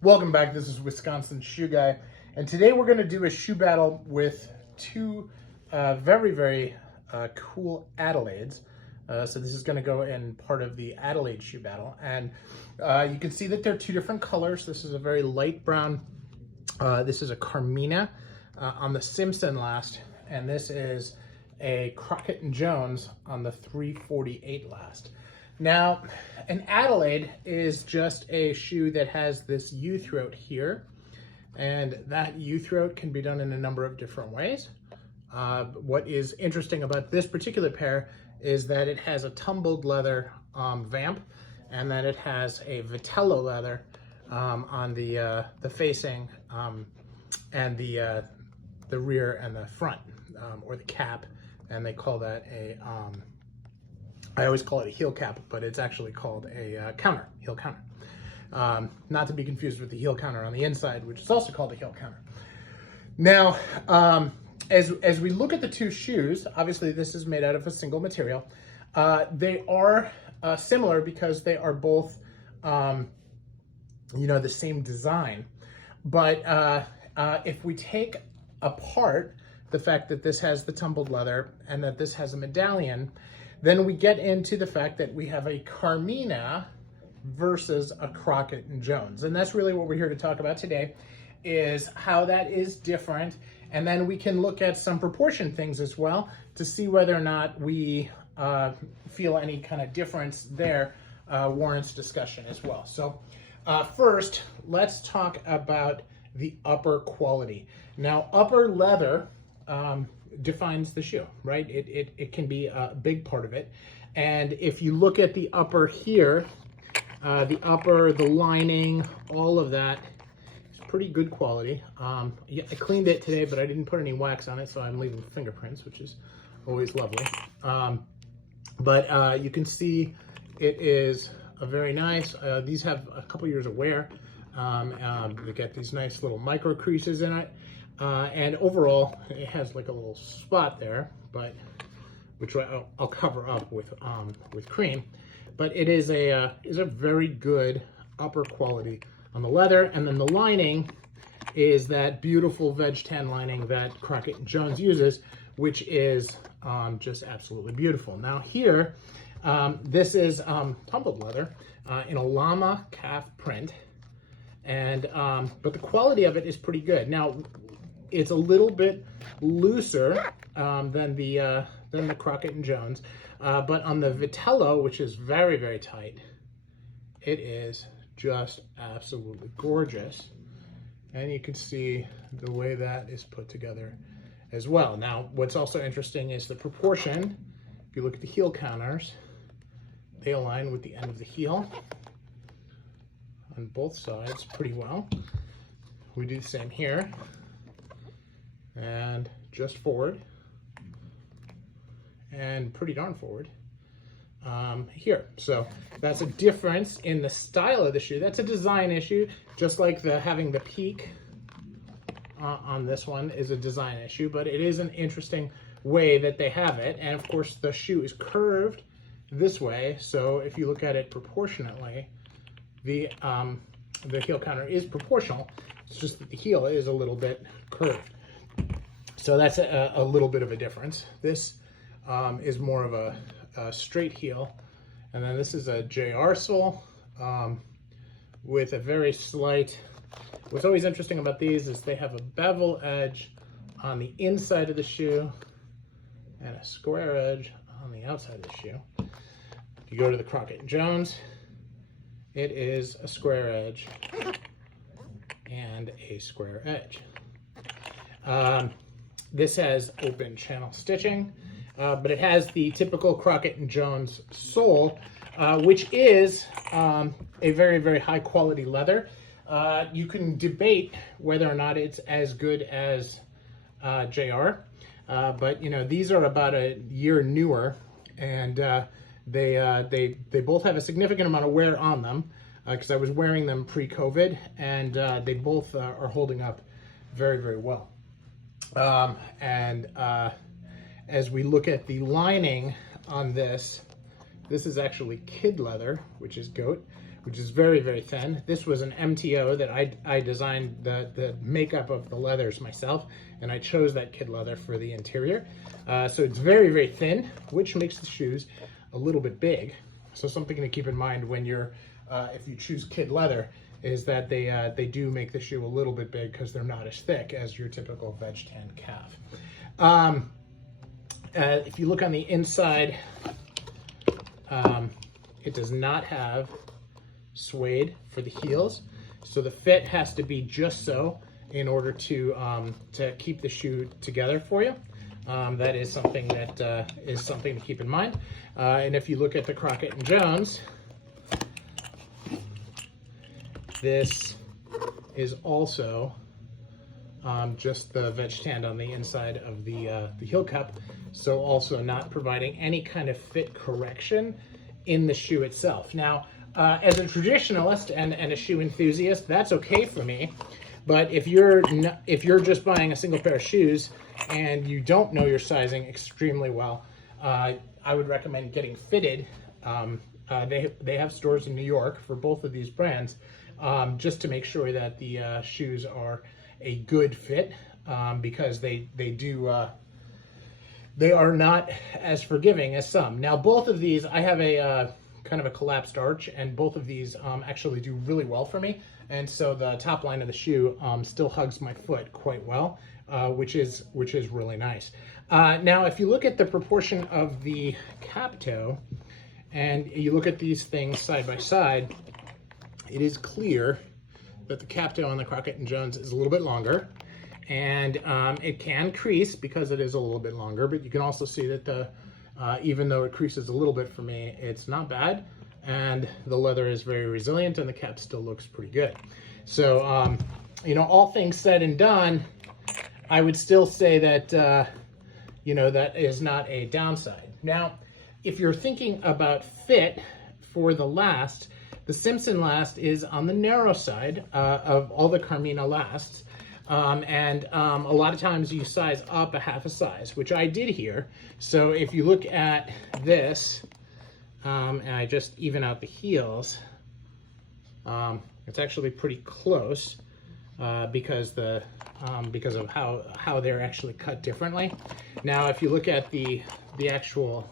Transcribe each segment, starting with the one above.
Welcome back. This is Wisconsin Shoe Guy, and today we're going to do a shoe battle with two very cool Adelaides. So this is going to go in part of the Adelaide shoe battle, and you can see that they're two different colors. This is a very light brown. This is a Carmina on the Simpson last, and this is a Crockett and Jones on the 348 last. Now, an Adelaide is just a shoe that has this U-throat here, and that U-throat can be done in a number of different ways. What is interesting about this particular pair is that it has a tumbled leather vamp, and that it has a vitello leather on the facing and the rear and the front, or the cap, and they call that a I always call it a heel cap, but it's actually called a counter, heel counter. Not to be confused with the heel counter on the inside, which is also called a heel counter. Now, as we look at the two shoes, obviously this is made out of a single material. They are similar because they are both, the same design. But if we take apart the fact that this has the tumbled leather and that this has a medallion, then we get into the fact that we have a Carmina versus a Crockett and Jones. And that's really what we're here to talk about today, is how that is different. And then we can look at some proportion things as well to see whether or not we feel any kind of difference there warrants discussion as well. So first, let's talk about the upper quality. Now, upper leather defines the shoe, right? It can be a big part of it. And if you look at the upper here, the lining, all of that is pretty good quality. Yeah, I cleaned it today, but I didn't put any wax on it, so I'm leaving fingerprints, which is always lovely. But you can see it is a very nice, these have a couple years of wear. They get these nice little micro creases in it. And overall, it has like a little spot there, but which I'll cover up with cream. But it is a very good upper quality on the leather, and then the lining is that beautiful veg tan lining that Crockett and Jones uses, which is just absolutely beautiful. Now here, this is tumbled leather in a llama calf print, and but the quality of it is pretty good. Now, it's a little bit looser than the Crockett and Jones, but on the vitello, which is very tight, it is just absolutely gorgeous. And you can see the way that is put together as well. Now, what's also interesting is the proportion. If you look at the heel counters, they align with the end of the heel on both sides pretty well. We do the same here. And just forward, and pretty darn forward here. So that's a difference in the style of the shoe. That's a design issue, just like having the peak on this one is a design issue, but it is an interesting way that they have it. And of course, the shoe is curved this way, so if you look at it proportionately, the heel counter is proportional. It's just that the heel is a little bit curved. So that's a little bit of a difference. This is more of a straight heel. And then this is a JR sole with a very slight, what's always interesting about these is they have a bevel edge on the inside of the shoe and a square edge on the outside of the shoe. If you go to the Crockett and Jones, it is a square edge and a square edge. This has open channel stitching, but it has the typical Crockett and Jones sole, which is a very high quality leather. You can debate whether or not it's as good as JR, but these are about a year newer, and they both have a significant amount of wear on them, because I was wearing them pre-COVID, and they both are holding up very well. As we look at the lining on this is actually kid leather, which is goat, which is very, very thin. This was an MTO that I designed the makeup of the leathers myself, and I chose that kid leather for the interior. So it's very, very thin, which makes the shoes a little bit big. So something to keep in mind when you're, if you choose kid leather, is that they do make the shoe a little bit big because they're not as thick as your typical veg tan calf. If you look on the inside, it does not have suede for the heels, so the fit has to be just so in order to keep the shoe together for you. That is something that is something to keep in mind. And if you look at the Crockett and Jones, this is also just the veg tan on the inside of the heel cup, so also not providing any kind of fit correction in the shoe itself. Now, as a traditionalist and a shoe enthusiast, that's okay for me. But if you're just buying a single pair of shoes and you don't know your sizing extremely well, I would recommend getting fitted. They have stores in New York for both of these brands, just to make sure that the shoes are a good fit, because they are not as forgiving as some. Now, both of these, I have a kind of a collapsed arch, and both of these actually do really well for me. And so the top line of the shoe still hugs my foot quite well, which is really nice. Now, if you look at the proportion of the cap toe, and you look at these things side by side, it is clear that the cap toe on the Crockett and Jones is a little bit longer, and it can crease because it is a little bit longer, but you can also see that even though it creases a little bit for me, it's not bad, and the leather is very resilient, and the cap still looks pretty good. So, you know, all things said and done, I would still say that, you know, that is not a downside. Now, if you're thinking about fit for the last, the Simpson last is on the narrow side of all the Carmina lasts. And a lot of times you size up a half a size, which I did here. So if you look at this, and I just even out the heels, it's actually pretty close because of how they're actually cut differently. Now, if you look at the actual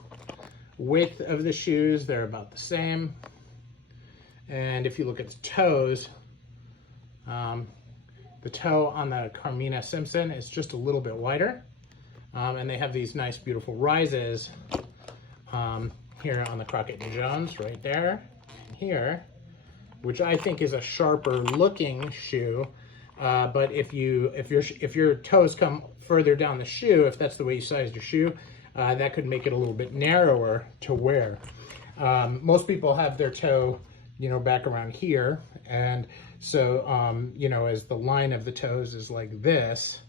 width of the shoes, they're about the same. And if you look at the toes, the toe on the Carmina Simpson is just a little bit wider. And they have these nice, beautiful rises here on the Crockett and Jones, right there, here, which I think is a sharper looking shoe. But if your toes come further down the shoe, if that's the way you sized your shoe, that could make it a little bit narrower to wear. Most people have their toe, you know, back around here, and so you know, as the line of the toes is like this,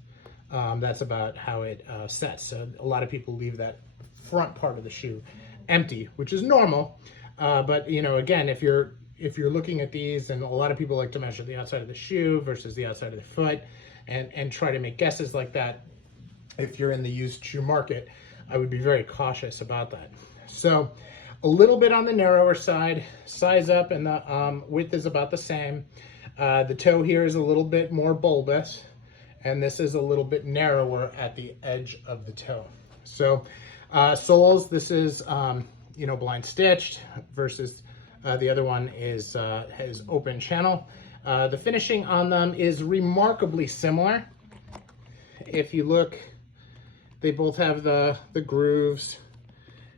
that's about how it sets. So a lot of people leave that front part of the shoe empty, which is normal. But you know, again, if you're looking at these, and a lot of people like to measure the outside of the shoe versus the outside of the foot, and try to make guesses like that, if you're in the used shoe market, I would be very cautious about that. So a little bit on the narrower side, size up, and the width is about the same. The toe here is a little bit more bulbous, and this is a little bit narrower at the edge of the toe. So soles, this is you know, blind stitched, versus the other one is has open channel. The finishing on them is remarkably similar. If you look, they both have the grooves.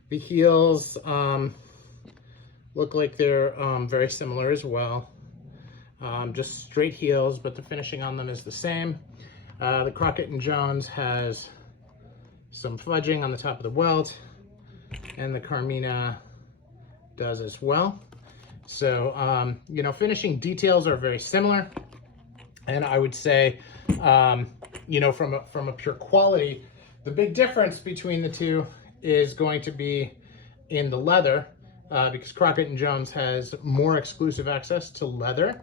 The heels look like they're very similar as well. Just straight heels, but the finishing on them is the same. The Crockett and Jones has some fudging on the top of the welt, and the Carmina does as well. So, you know, finishing details are very similar. And I would say, you know, from a pure quality, the big difference between the two is going to be in the leather, because Crockett and Jones has more exclusive access to leather,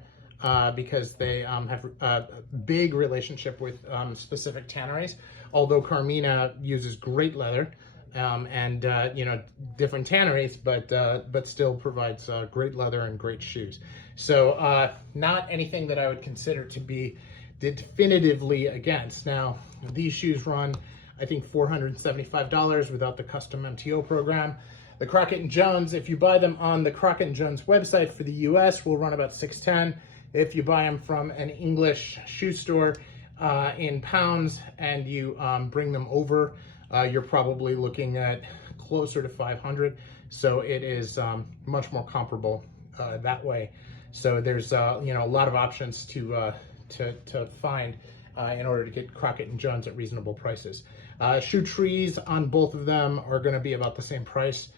because they have a big relationship with specific tanneries. Although Carmina uses great leather, and you know, different tanneries, but still provides great leather and great shoes. So not anything that I would consider to be definitively against. Now, these shoes run, I think, $475 without the custom MTO program. The Crockett and Jones, if you buy them on the Crockett and Jones website for the US, will run about $610. If you buy them from an English shoe store in pounds and you bring them over, you're probably looking at closer to $500. So it is much more comparable that way. So there's you know, a lot of options to find in order to get Crockett and Jones at reasonable prices. Shoe trees on both of them are going to be about the same price,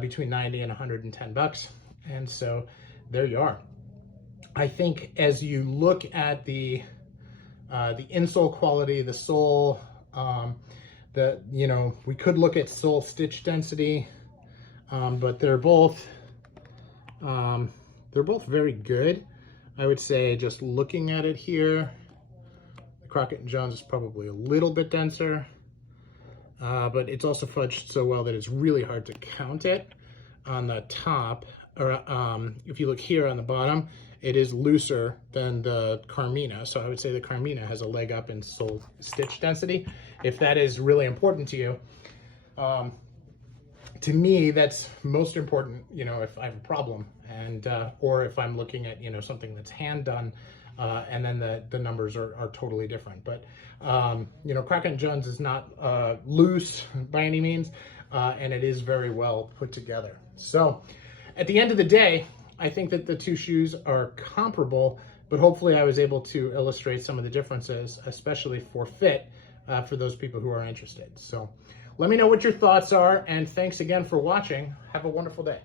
between 90 and 110 bucks. And so there you are. I think as you look at the insole quality, the sole, you know, we could look at sole stitch density, but they're both very good. I would say, just looking at it here, the Crockett and Jones is probably a little bit denser, but it's also fudged so well that it's really hard to count it on the top. Or if you look here on the bottom, it is looser than the Carmina. So I would say the Carmina has a leg up in sole stitch density, if that is really important to you. To me, that's most important, you know, if I have a problem, and or if I'm looking at, you know, something that's hand done, and then the numbers are totally different. But you know, Crockett and Jones is not loose by any means, and it is very well put together. So at the end of the day, I think that the two shoes are comparable, but hopefully I was able to illustrate some of the differences, especially for fit, for those people who are interested. So let me know what your thoughts are, and thanks again for watching. Have a wonderful day.